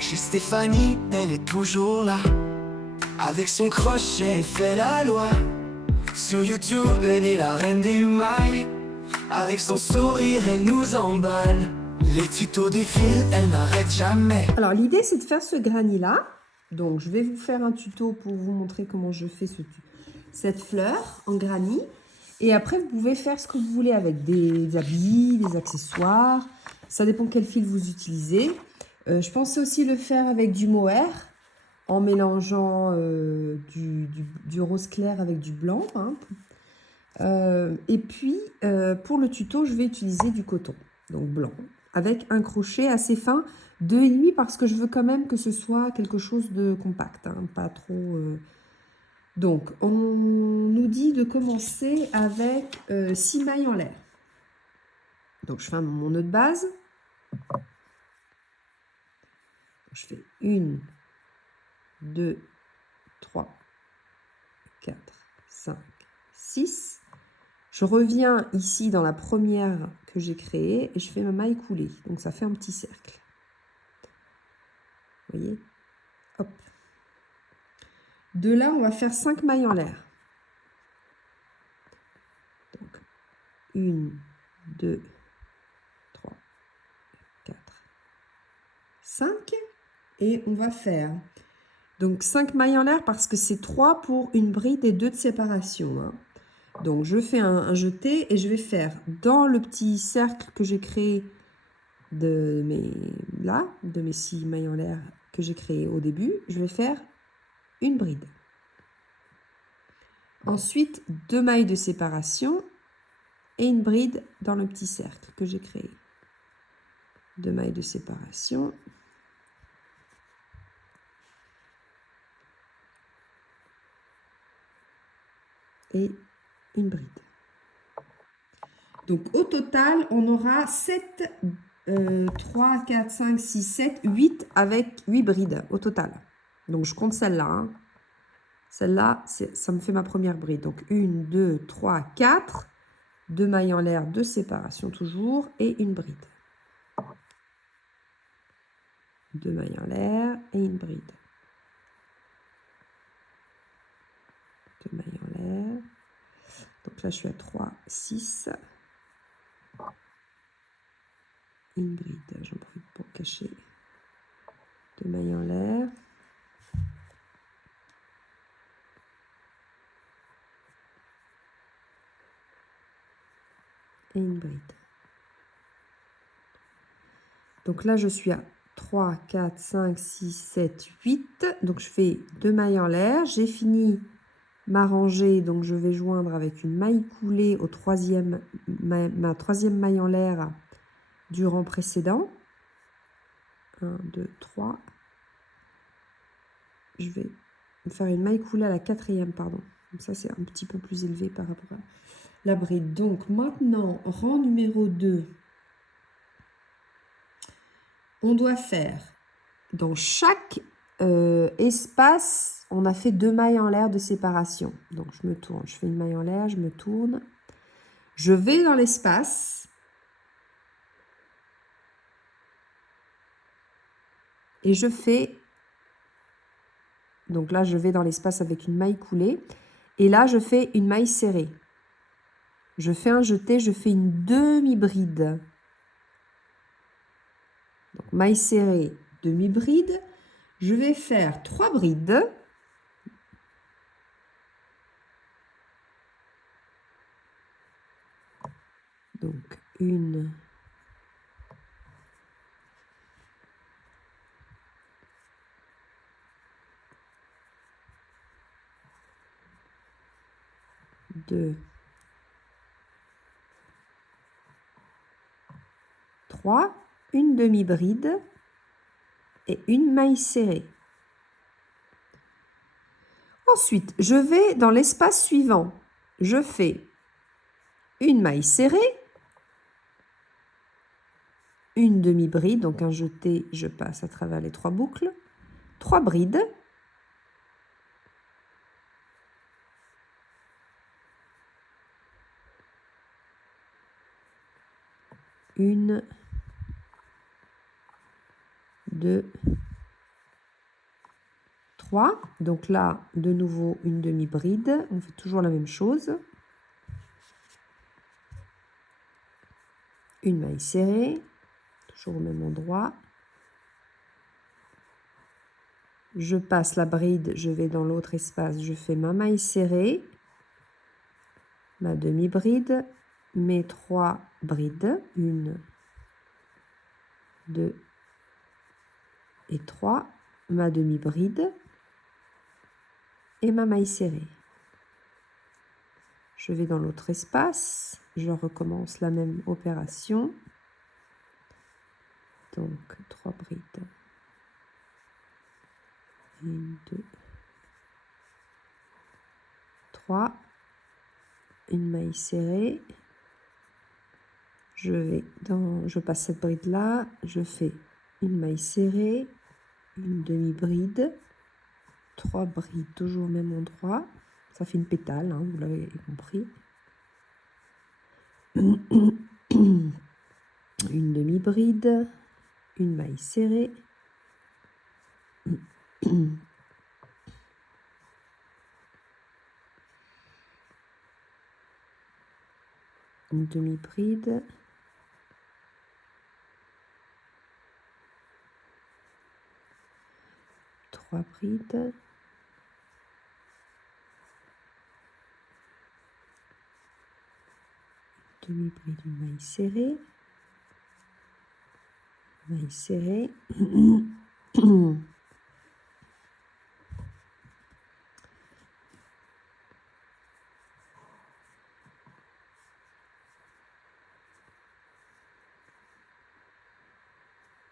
Chez Stéphanie, elle est toujours là. Avec son crochet, elle fait la loi. Sur YouTube, elle est la reine des mailles. Avec son sourire, elle nous emballe. Les tutos défilent, elle n'arrête jamais. Alors, l'idée, c'est de faire ce granit-là. Donc, je vais vous faire un tuto pour vous montrer comment je fais cette fleur en granit. Et après, vous pouvez faire ce que vous voulez avec des habits, des accessoires. Ça dépend quel fil vous utilisez. Je pensais aussi le faire avec du mohair, en mélangeant du rose clair avec du blanc. Hein. Et puis, pour le tuto, je vais utiliser du coton, donc blanc, avec un crochet assez fin, 2,5 parce que je veux quand même que ce soit quelque chose de compact, hein, pas trop... Donc, on nous dit de commencer avec 6 mailles en l'air. Donc, je fais mon nœud de base. Je fais 1, 2, 3, 4, 5, 6. Je reviens ici dans la première que j'ai créée et je fais ma maille coulée. Donc, ça fait un petit cercle. Vous voyez? Hop. De là, on va faire 5 mailles en l'air. Donc, 1, 2, 3, 4, 5. Et on va faire donc 5 mailles en l'air parce que c'est 3 pour une bride et 2 de séparation. Hein. Donc, je fais un jeté et je vais faire dans le petit cercle que j'ai créé de mes 6 mailles en l'air que j'ai créé au début, je vais faire une bride. Ensuite, 2 mailles de séparation et une bride dans le petit cercle que j'ai créé. 2 mailles de séparation. Et une bride. Donc, au total, on aura 7, 3, 4, 5, 6, 7, 8 avec 8 brides au total. Donc, je compte celle-là. Hein. Celle-là, ça me fait ma première bride. Donc, 1, 2, 3, 4. 2 mailles en l'air de séparation toujours et une bride. 2 mailles en l'air et une bride. 2 mailles en l'air. Donc là, je suis à 3, 6. Une bride. J'en profite pour cacher. 2 mailles en l'air. Et une bride. Donc là, je suis à 3, 4, 5, 6, 7, 8. Donc, je fais 2 mailles en l'air. J'ai fini ma rangée. Donc, je vais joindre avec une maille coulée au ma troisième maille en l'air du rang précédent. 1, 2, 3. Je vais faire une maille coulée à la 4e, pardon. Comme ça, c'est un petit peu plus élevé par rapport à la bride. Donc, maintenant, rang numéro 2. On doit faire dans chaque espace, on a fait 2 mailles en l'air de séparation. Donc, je me tourne, je fais une maille en l'air, je me tourne. Je vais dans l'espace. Et je fais... Donc là, je vais dans l'espace avec une maille coulée. Et là, je fais une maille serrée. Je fais un jeté, je fais une demi-bride. Donc, maille serrée, demi-bride. Je vais faire 3 brides. Donc, 1, 2, 3, une demi-bride et une maille serrée. Ensuite, je vais dans l'espace suivant. Je fais une maille serrée, une demi-bride, donc un jeté, je passe à travers les 3 boucles, 3 brides, 1, 2, 3. Donc là, de nouveau, une demi-bride. On fait toujours la même chose. Une maille serrée, toujours au même endroit. Je passe la bride, je vais dans l'autre espace, je fais ma maille serrée, ma demi-bride, mes 3 brides, 1, 2 et 3, ma demi-bride et ma maille serrée. Je vais dans l'autre espace, je recommence la même opération. Donc 3 brides. 1, 2, 3. Une maille serrée. Je passe cette bride là, je fais une maille serrée, une demi-bride, 3 brides toujours au même endroit. Ça fait une pétale, hein, vous l'avez compris. Une demi-bride, une maille serrée. Une demi-bride. Trois brides. Demi-bride, une maille serrée. Maille serrée.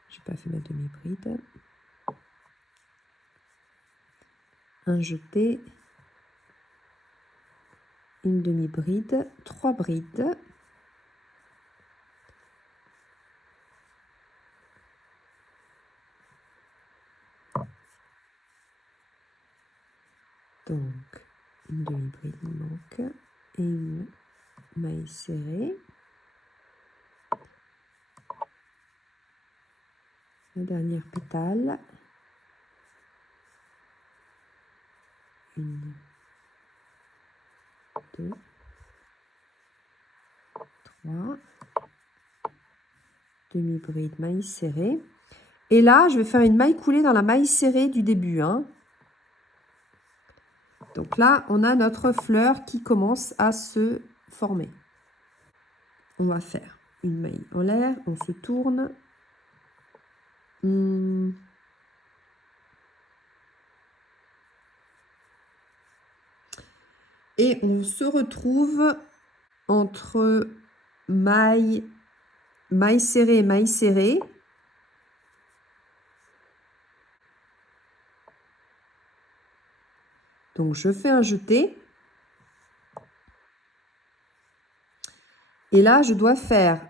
J'ai pas fait ma demi-bride. Un jeté, une demi-bride, 3 brides. Donc, une demi-bride me manque et une maille serrée. La dernière pétale. 1, 2, 3. Demi-bride, maille serrée. Et là, je vais faire une maille coulée dans la maille serrée du début. Hein. Donc là, on a notre fleur qui commence à se former. On va faire une maille en l'air, on se tourne. Et on se retrouve entre maille serrée et maille serrée. Donc, je fais un jeté. Et là, je dois faire,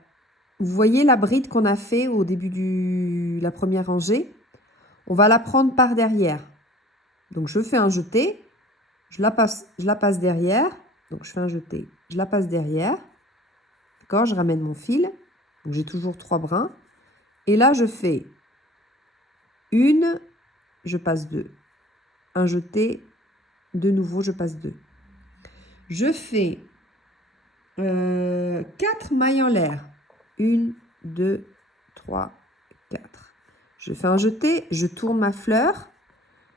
vous voyez la bride qu'on a fait au début de la première rangée? On va la prendre par derrière. Donc, je fais un jeté. Je la passe derrière. Donc, je fais un jeté. Je la passe derrière. D'accord? Je ramène mon fil. Donc, j'ai toujours 3 brins. Et là, je fais une, je passe 2. Un jeté. De nouveau, je passe 2. Je fais 4 mailles en l'air. 1, 2, 3, 4. Je fais un jeté, je tourne ma fleur.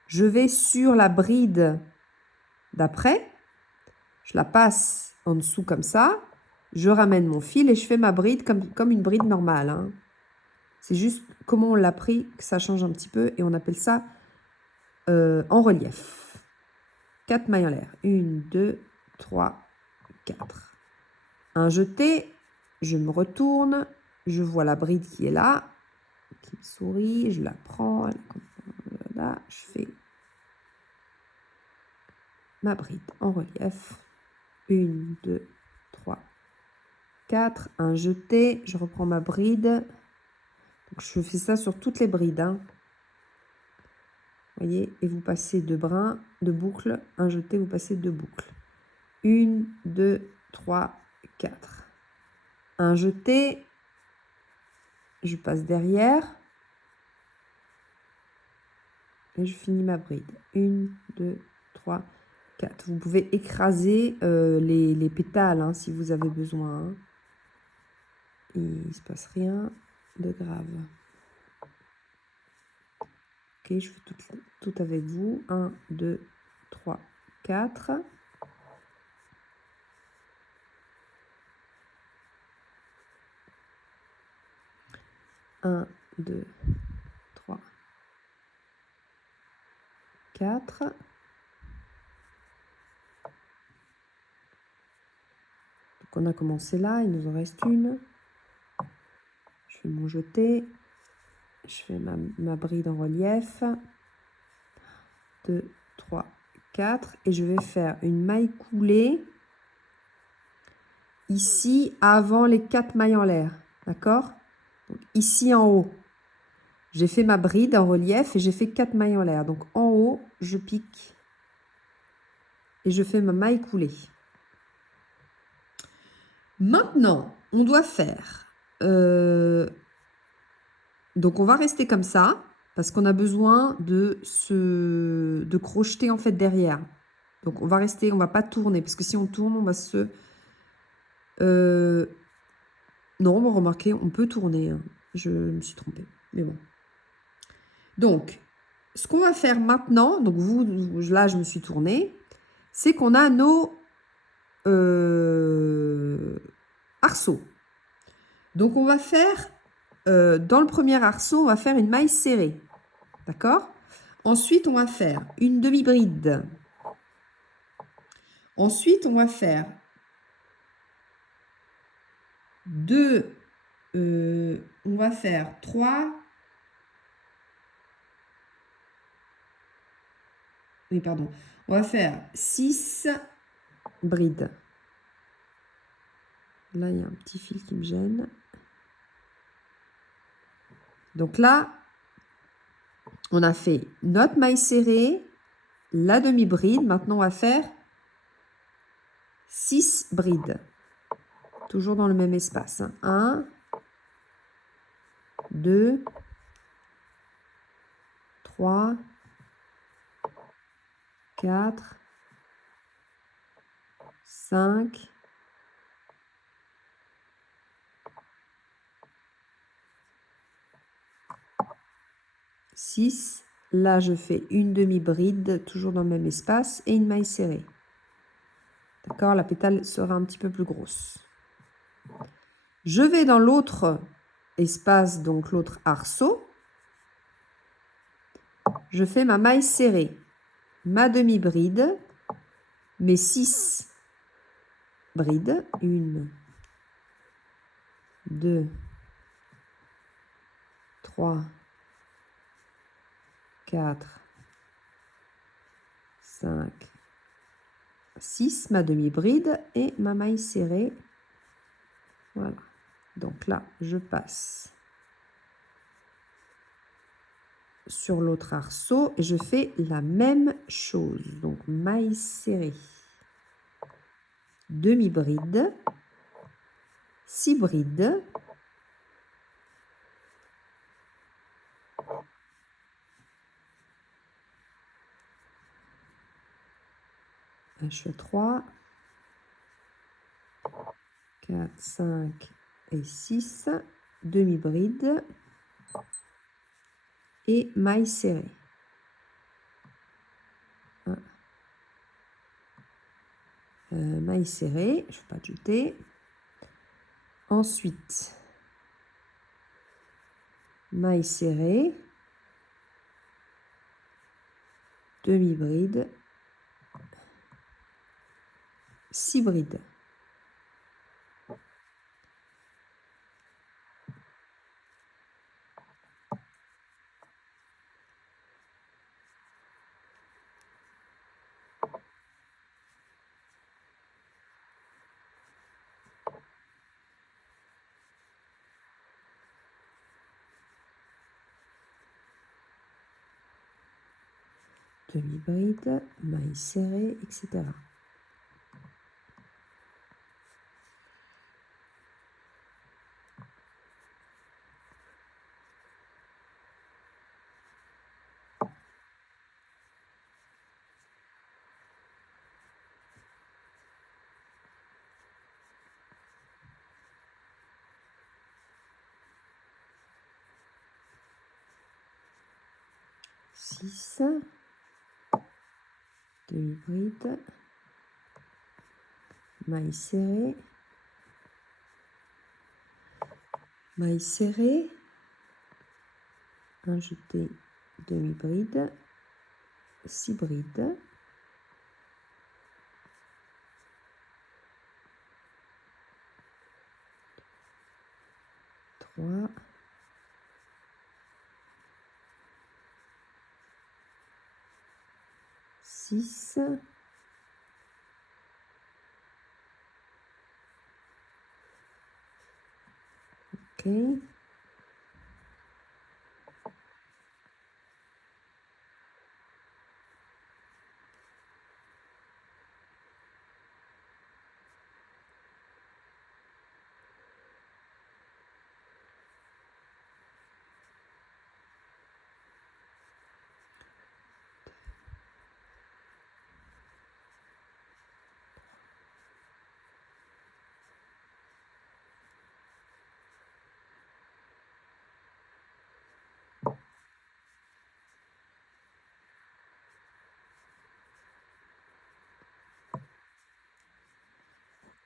Je vais sur la bride d'après. Je la passe en dessous comme ça. Je ramène mon fil et je fais ma bride comme une bride normale. Hein. C'est juste comment on l'a pris que ça change un petit peu et on appelle ça en relief. 4 mailles en l'air. 1, 2, 3, 4. Un jeté, je me retourne, je vois la bride qui est là, qui me sourit, je la prends, là, je fais ma bride en relief. 1, 2, 3, 4. Un jeté, je reprends ma bride. Donc, je fais ça sur toutes les brides. Hein. Voyez, et vous passez 2 brins, 2 boucles, un jeté, vous passez 2 boucles. 1, 2, 3, 4. Un jeté, je passe derrière. Et je finis ma bride. 1, 2, 3, 4. Vous pouvez écraser les pétales hein, si vous avez besoin. Hein. Il ne se passe rien de grave. Ok, je fais tout avec vous. 1, 2, 3, 4. Un, 2, 3, 4. Donc on a commencé là, il nous en reste une. Je fais mon jeté. Je fais ma bride en relief. 2, 3, 4. Et je vais faire une maille coulée ici avant les 4 mailles en l'air. D'accord? Ici en haut. J'ai fait ma bride en relief et j'ai fait 4 mailles en l'air. Donc en haut, je pique et je fais ma maille coulée. Maintenant, on doit faire... donc on va rester comme ça parce qu'on a besoin de crocheter en fait derrière. Donc on va rester, on va pas tourner parce que si on tourne, on va se... non, bon, remarquez, on peut tourner. Hein. Je me suis trompée, mais bon. Donc, ce qu'on va faire maintenant, donc là je me suis tournée, c'est qu'on a nos arceaux. Donc on va faire, dans le premier arceau, on va faire une maille serrée. D'accord? Ensuite, on va faire une demi-bride. Ensuite, on va faire on va faire 3. Oui, pardon. On va faire 6 brides. Là, il y a un petit fil qui me gêne. Donc là, on a fait notre maille serrée, la demi-bride. Maintenant, on va faire 6 brides. Toujours dans le même espace. 1, 2, 3, 4, 5, 6. Là, je fais une demi-bride, toujours dans le même espace, et une maille serrée. D'accord? La pétale sera un petit peu plus grosse. Je vais dans l'autre espace, donc l'autre arceau. Je fais ma maille serrée, ma demi-bride, mes 6 brides. 1, 2, 3, 4, 5, 6, ma demi-bride et ma maille serrée. Voilà. Donc là, je passe sur l'autre arceau et je fais la même chose. Donc maille serrée, demi-bride, 6 brides. Je fais 3, 4, 5 et 6, demi-bride et maille serrée. Maille serrée, je ne fais pas de jeté. Ensuite, maille serrée, demi-bride, 6 brides. Demi-bride, maille serrée, etc. 6, demi-bride, maille serrée, un jeté, demi-bride, 6 brides, 3, 6, ok,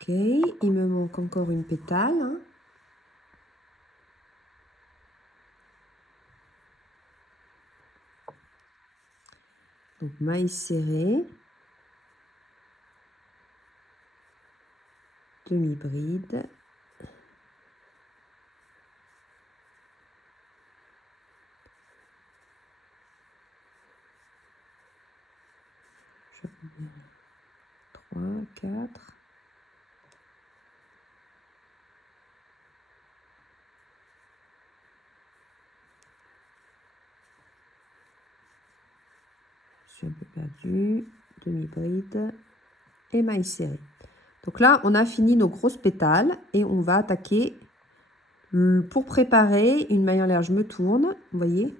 ok, il me manque encore une pétale, hein. Donc maille serrée, demi-bride, je vais 3, 4, je suis un peu perdue, demi-bride et maille serrée. Donc là, on a fini nos grosses pétales et on va attaquer pour préparer une maille en l'air. Je me tourne, vous voyez.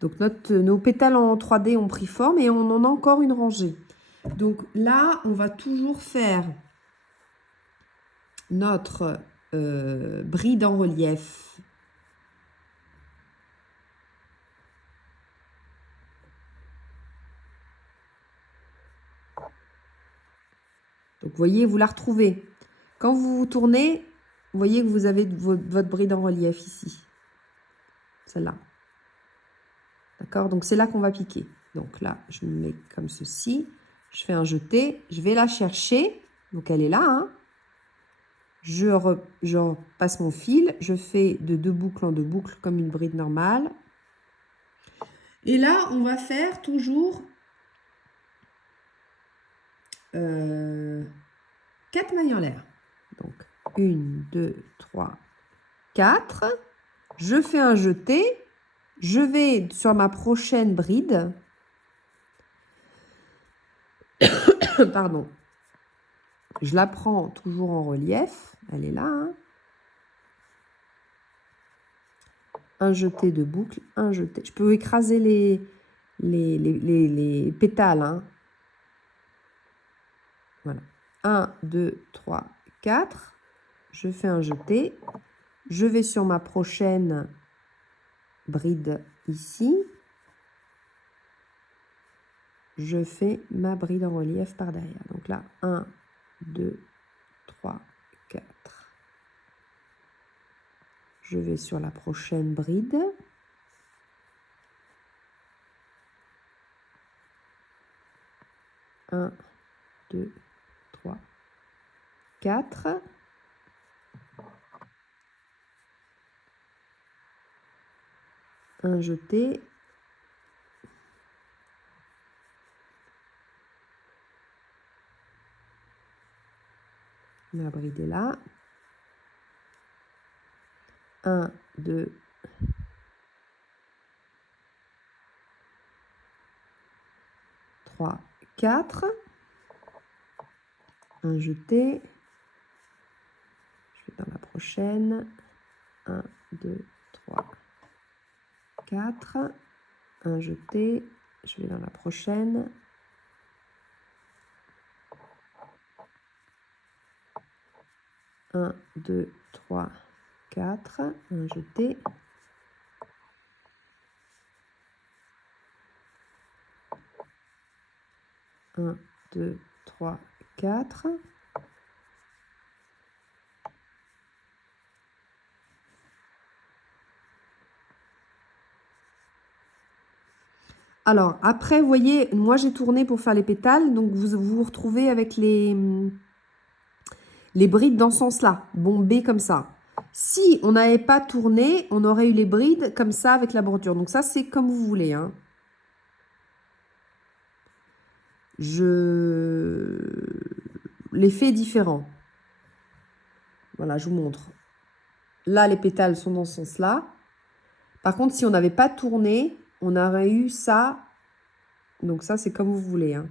Donc nos pétales en 3D ont pris forme et on en a encore une rangée. Donc là, on va toujours faire notre bride en relief. Donc, vous voyez, vous la retrouvez. Quand vous vous tournez, vous voyez que vous avez votre bride en relief ici. Celle-là. D'accord? Donc, c'est là qu'on va piquer. Donc là, je me mets comme ceci. Je fais un jeté. Je vais la chercher. Donc, elle est là. Hein. Je passe mon fil. Je fais de 2 boucles en 2 boucles comme une bride normale. Et là, on va faire toujours 4 mailles en l'air. Donc, 1, 2, 3, 4. Je fais un jeté. Je vais sur ma prochaine bride. Pardon. Je la prends toujours en relief. Elle est là. Hein. Un jeté de boucle. Un jeté. Je peux écraser les pétales. Hein. Voilà. 1, 2, 3, 4. Je fais un jeté. Je vais sur ma prochaine bride ici. Je fais ma bride en relief par derrière. Donc là, 1, 2, 3, 4. Je vais sur la prochaine bride. Un, 2, 3, 4. Un jeté. Ma bride est là. 1, 2, 3, 4. Un jeté. Je vais dans la prochaine. 1, 2, 3, 4. Un jeté. Je vais dans la prochaine. 1, 2, 3, 4. Un jeté. 1, 2, 3, 4. Alors, après, vous voyez, moi, j'ai tourné pour faire les pétales. Donc, vous vous retrouvez avec les brides dans ce sens-là, bombées comme ça. Si on n'avait pas tourné, on aurait eu les brides comme ça avec la bordure. Donc, ça, c'est comme vous voulez. Hein. L'effet est différent. Voilà, je vous montre. Là, les pétales sont dans ce sens-là. Par contre, si on n'avait pas tourné, on aurait eu ça. Donc ça, c'est comme vous voulez. Hein.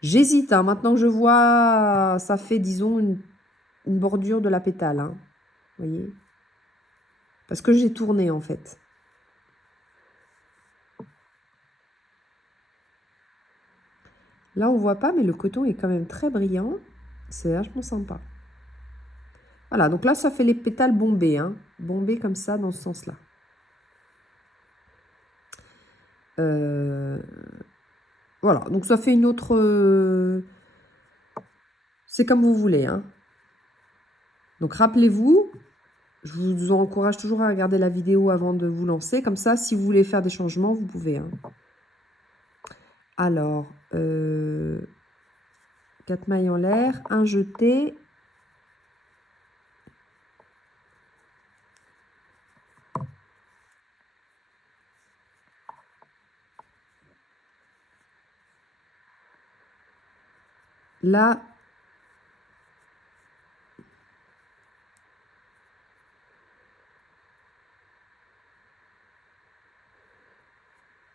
J'hésite. Hein. Maintenant que je vois, ça fait, disons, une bordure de la pétale. Hein. Vous voyez? Parce que j'ai tourné, en fait. Là, on ne voit pas, mais le coton est quand même très brillant. C'est vachement sympa. Voilà, donc là, ça fait les pétales bombés. Hein. Bombés comme ça, dans ce sens-là. Voilà, donc ça fait une autre... c'est comme vous voulez. Hein. Donc, rappelez-vous, je vous encourage toujours à regarder la vidéo avant de vous lancer. Comme ça, si vous voulez faire des changements, vous pouvez. Hein. Alors, 4 mailles en l'air, un jeté. Là,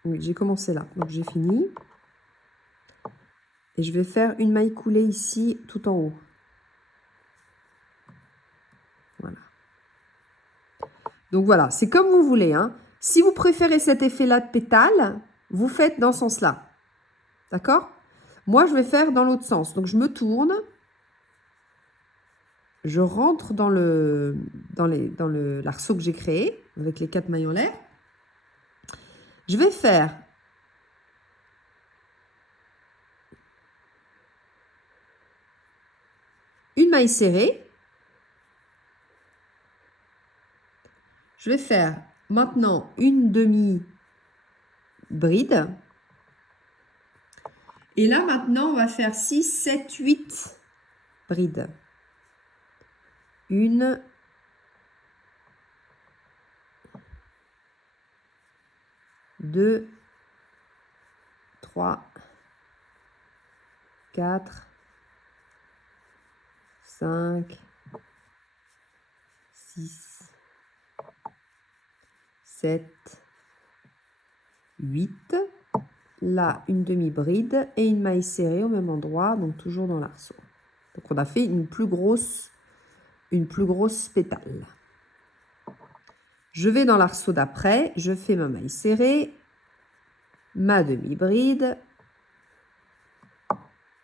oui, j'ai commencé là, donc j'ai fini. Et je vais faire une maille coulée ici, tout en haut. Voilà. Donc voilà, c'est comme vous voulez. Hein. Si vous préférez cet effet-là de pétale, vous faites dans ce sens-là. D'accord? Moi, je vais faire dans l'autre sens. Donc, je me tourne. Je rentre dans l'arceau que j'ai créé, avec les 4 mailles en l'air. Je vais faire une maille serrée. Je vais faire maintenant une demi-bride. Et là, maintenant, on va faire 6, 7, 8 brides. 1, 2, 3, 4, 5, 6, 7, 8. Là, une demi-bride et une maille serrée au même endroit, donc toujours dans l'arceau. Donc, on a fait une plus grosse pétale. Je vais dans l'arceau d'après, je fais ma maille serrée, ma demi-bride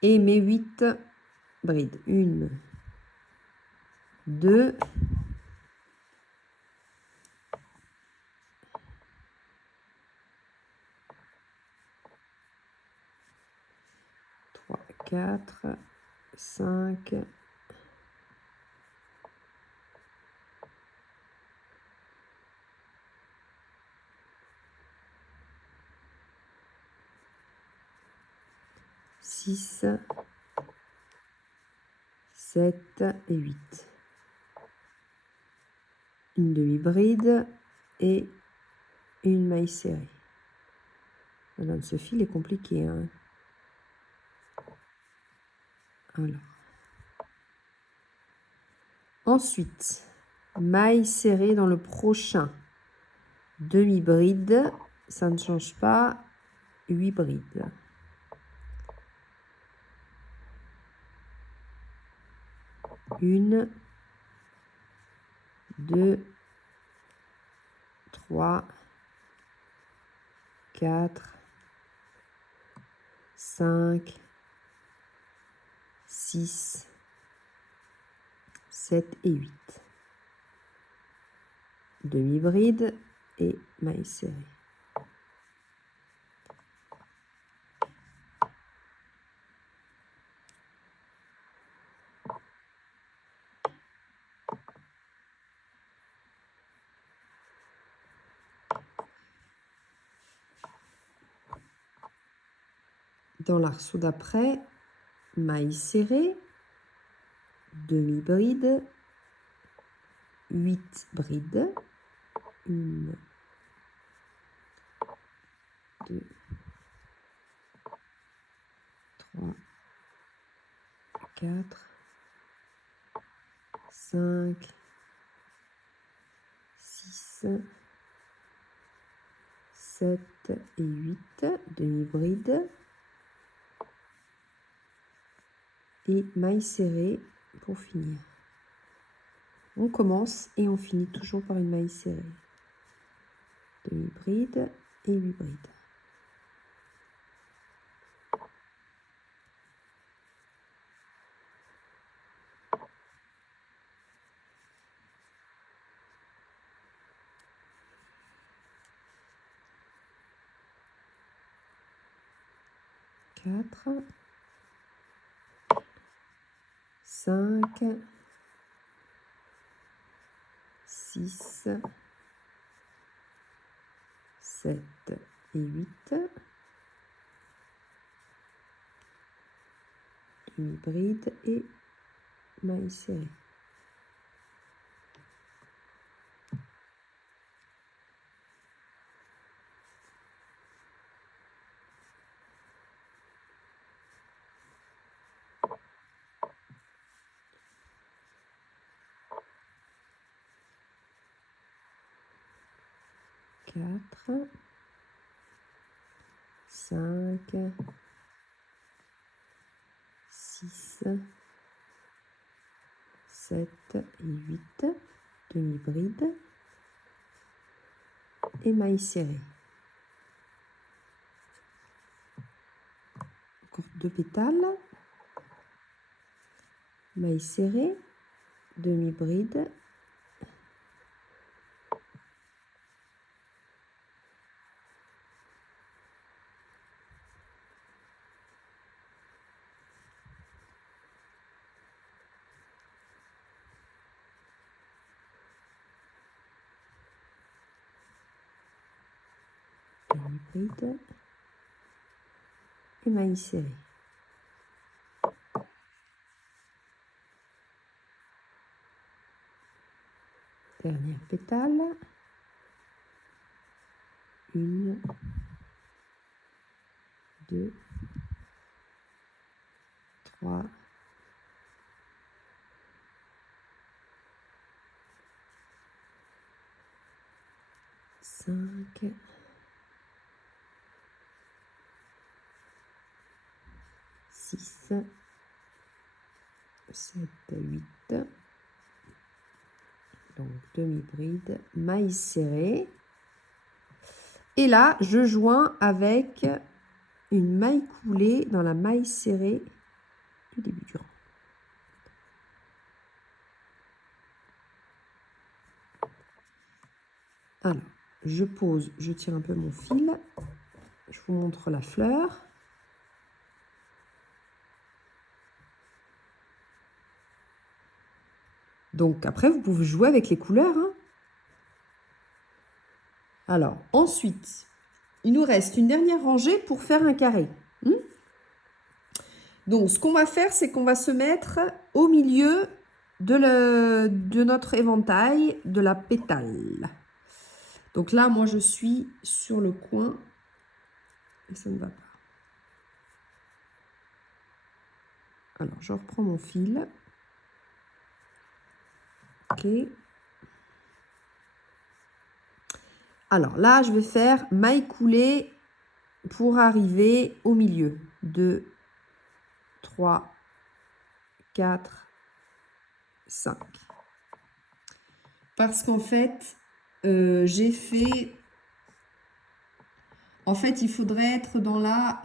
et mes 8 brides. 1, 2, 3, 4, 5, 6, 7 et 8. Une demi-bride et une maille serrée. Alors, ce fil est compliqué. Hein. Alors. Ensuite, maille serrée dans le prochain. Demi-bride, ça ne change pas. 8 brides. Une, 2, 3, 4, 5, 6, 7 et 8. Demi-bride et maille serrée. Dans l'arceau d'après, maille serrée, demi-bride, 8 brides, 1, 2, 3, 4, 5, 6, 7 et 8, demi-bride et maille serrée pour finir. On commence et on finit toujours par une maille serrée. Demi-bride et 8 brides. Quatre, 5, 6, 7 et 8, demi-bride et maille serrée. Quatre, 5, 6, 7 et 8, demi-bride et maille serrée. Encore 2 pétales, maille serrée, demi-bride, demi-bride et maille serrée. Dernière pétale, 1, 2, 3, 5, 6, 7, 8, donc demi-bride, maille serrée. Et là, je joins avec une maille coulée dans la maille serrée du début du rang. Alors, je pose, je tire un peu mon fil, je vous montre la fleur. Donc après, vous pouvez jouer avec les couleurs, hein. Alors, ensuite, il nous reste une dernière rangée pour faire un carré. Donc, ce qu'on va faire, c'est qu'on va se mettre au milieu de notre éventail, de la pétale. Donc là, moi, je suis sur le coin et ça ne va pas. Alors, je reprends mon fil. Ok. Alors là, je vais faire maille coulée pour arriver au milieu. 2, 3, 4, 5. Parce qu'en fait, j'ai fait... En fait, il faudrait être dans la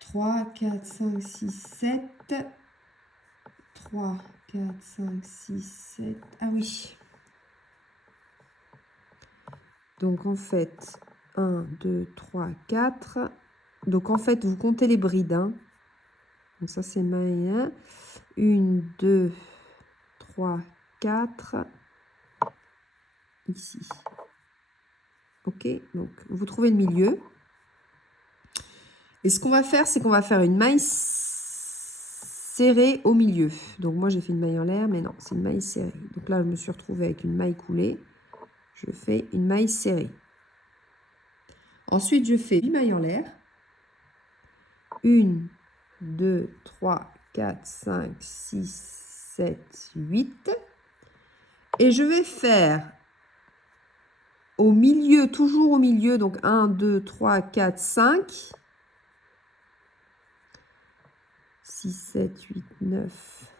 3, 4, 5, 6, 7. 3, 4, 5, 6, 7. Ah oui. Donc, en fait, 1, 2, 3, 4. Donc, en fait, vous comptez les brides. Hein. Donc, ça, c'est maille 1. 1, 2, 3, 4. Ici. Ok, donc vous trouvez le milieu. Et ce qu'on va faire, c'est qu'on va faire une maille serrée au milieu. Donc moi, j'ai fait une maille en l'air, mais non, c'est une maille serrée. Donc là, je me suis retrouvée avec une maille coulée. Je fais une maille serrée. Ensuite, je fais 8 mailles en l'air. 1, 2, 3, 4, 5, 6, 7, 8. Et je vais faire au milieu, toujours au milieu, donc 1, 2, 3, 4, 5, 6, 7, 8, 9.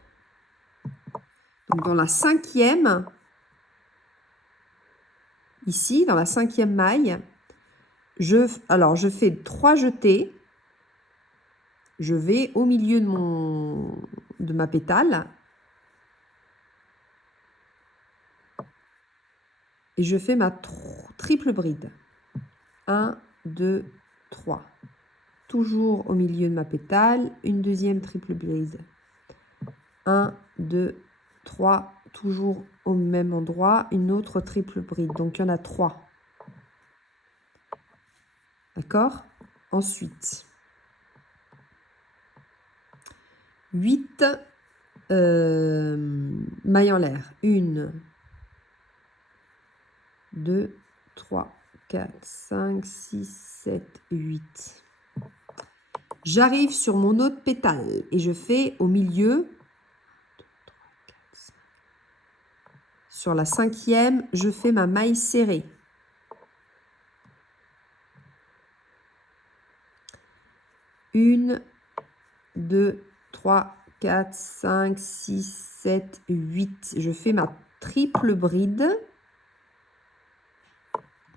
Donc dans la cinquième, ici, dans la cinquième maille, je fais 3 jetés. Je vais au milieu de ma pétale. Et je fais ma triple bride. 1, 2, 3. Toujours au milieu de ma pétale, une deuxième triple bride. 1, 2, 3, toujours au même endroit, une autre triple bride. Donc, il y en a 3. D'accord? Ensuite, 8 mailles en l'air. 1, 2, 3, 4, 5, 6, 7, 8. J'arrive sur mon autre pétale et je fais au milieu, sur la cinquième, je fais ma maille serrée. Une, 2, 3, 4, 5, 6, 7, 8. Je fais ma triple bride.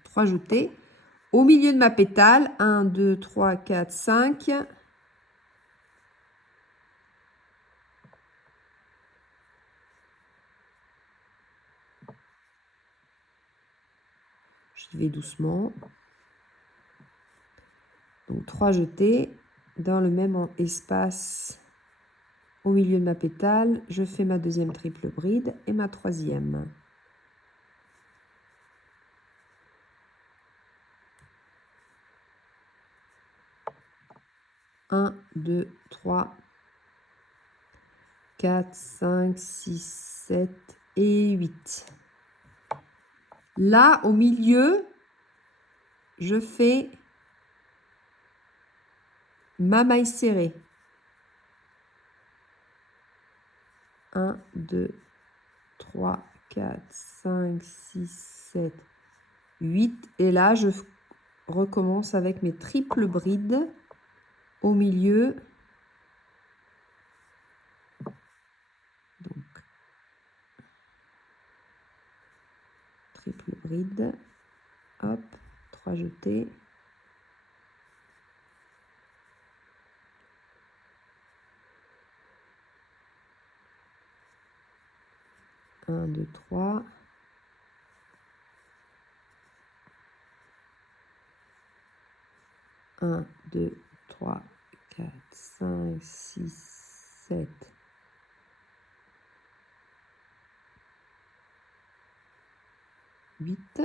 3 jetés. Au milieu de ma pétale, 1, 2, 3, 4, 5. Je vais doucement. Donc 3 jetés dans le même espace au milieu de ma pétale. Je fais ma deuxième triple bride et ma troisième. Un, 2, 3, 4, 5, 6, 7 et 8. Là, au milieu, je fais ma maille serrée. 1, 2, 3, 4, 5, 6, 7, 8. Et là, je recommence avec mes triples brides au milieu. Donc, triple bride. Hop, 3 jetés. Un, 2, 3. Un, 2, 3, 4, 5, 6, 7. 8.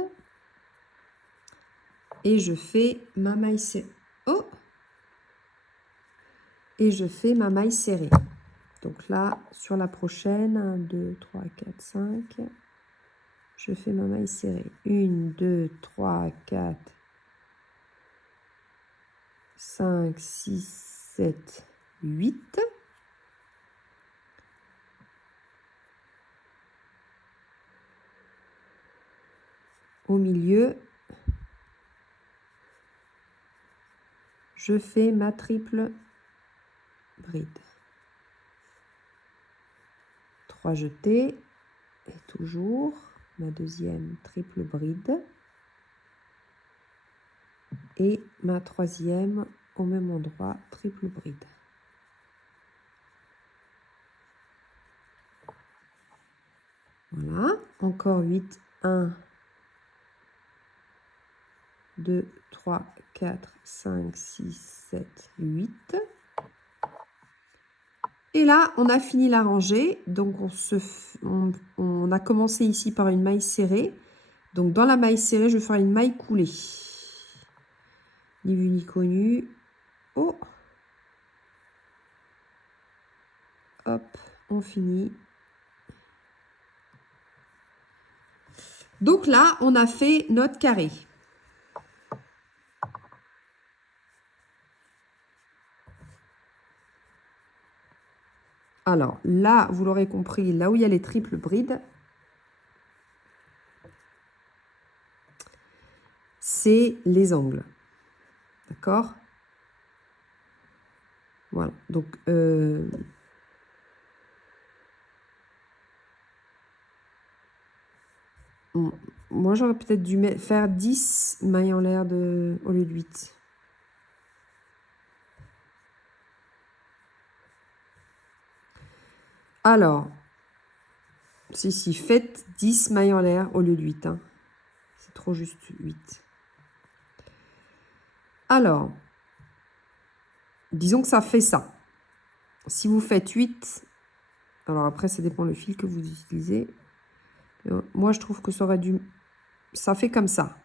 Et je fais ma maille serrée. Oh! Et je fais ma maille serrée. Donc là, sur la prochaine, 1, 2, 3, 4, 5, je fais ma maille serrée. 1, 2, 3, 4, 5, 6, 7, 8. Au milieu, je fais ma triple bride. 3 jetés et toujours ma deuxième triple bride et ma troisième au même endroit triple bride. Voilà, encore 8, 1, 2, 3, 4, 5, 6, 7, 8. Et là, on a fini la rangée. Donc, on a commencé ici par une maille serrée. Donc, dans la maille serrée, je vais faire une maille coulée. Ni vu ni connu. haut. Hop, on finit. Donc là, on a fait notre carré. Alors là, vous l'aurez compris, là où il y a les triples brides, c'est les angles. D'accord? Voilà. Donc, moi, j'aurais peut-être dû faire 10 mailles en l'air au lieu de 8. Alors, si, faites 10 mailles en l'air au lieu de 8. Hein. C'est trop juste 8. Alors, disons que ça fait ça. Si vous faites 8, alors après, ça dépend le fil que vous utilisez. Moi, je trouve que ça aurait dû... Ça fait comme ça.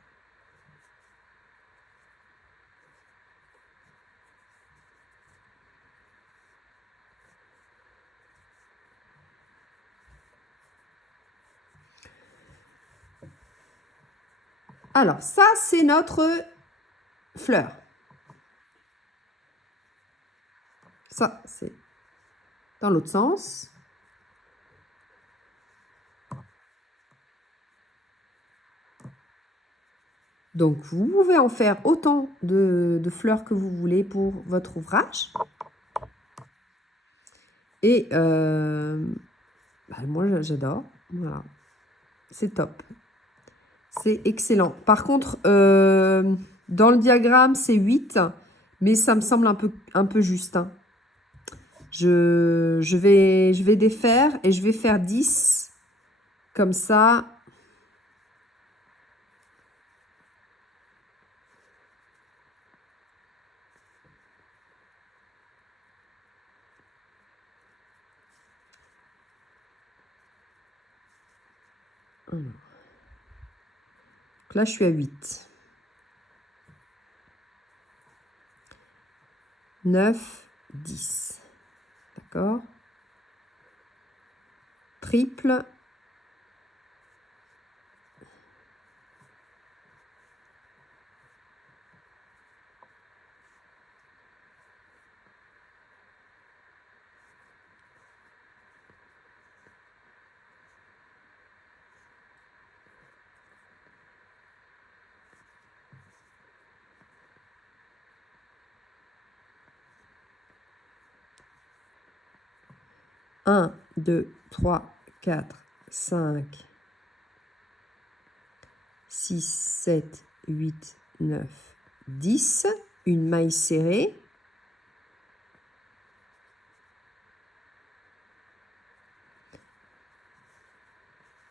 Alors, ça, c'est notre fleur. Ça, c'est dans l'autre sens. Donc, vous pouvez en faire autant de fleurs que vous voulez pour votre ouvrage. Et moi, j'adore. Voilà. C'est top. C'est excellent. Par contre, dans le diagramme, c'est 8, mais ça me semble un peu juste. Hein. Je vais défaire et je vais faire 10. Comme ça. Donc là, je suis à 8. 9, 10. D'accord? Triple. Un, 2, 3, 4, 5, 6, 7, 8, 9, 10. Une maille serrée.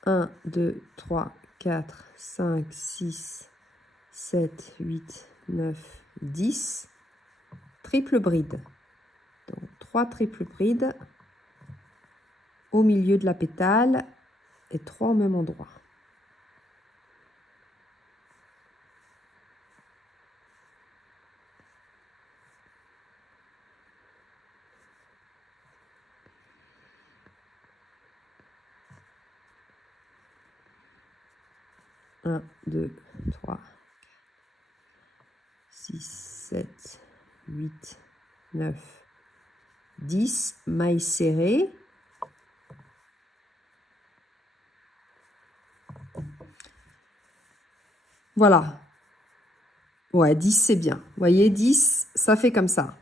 Un, 2, 3, 4, 5, 6, 7, 8, 9, 10. Triple bride. Donc, 3 triples brides au milieu de la pétale et 3 au même endroit. Un, 2, 3, 6, 7, 8, 9, 10. Mailles serrées. Voilà. Ouais, 10, c'est bien. Vous voyez, 10, ça fait comme ça.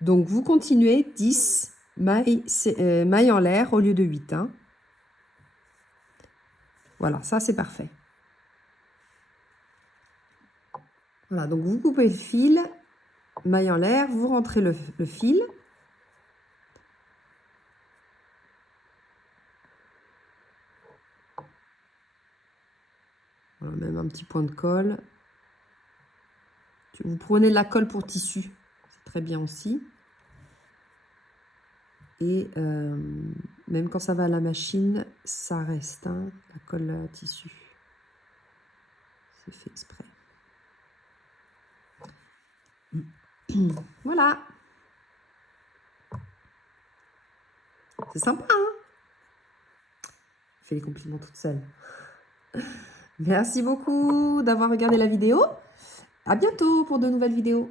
Donc, vous continuez 10 mailles en l'air au lieu de 8. Hein. Voilà, ça, c'est parfait. Voilà, donc vous coupez le fil, maille en l'air, vous rentrez le fil. Voilà, même un petit point de colle. Vous prenez de la colle pour tissu, c'est très bien aussi. Et même quand ça va à la machine, ça reste, hein, la colle à tissu. C'est fait exprès. Voilà. C'est sympa, hein? Je fais les compliments toute seule. Merci beaucoup d'avoir regardé la vidéo. À bientôt pour de nouvelles vidéos.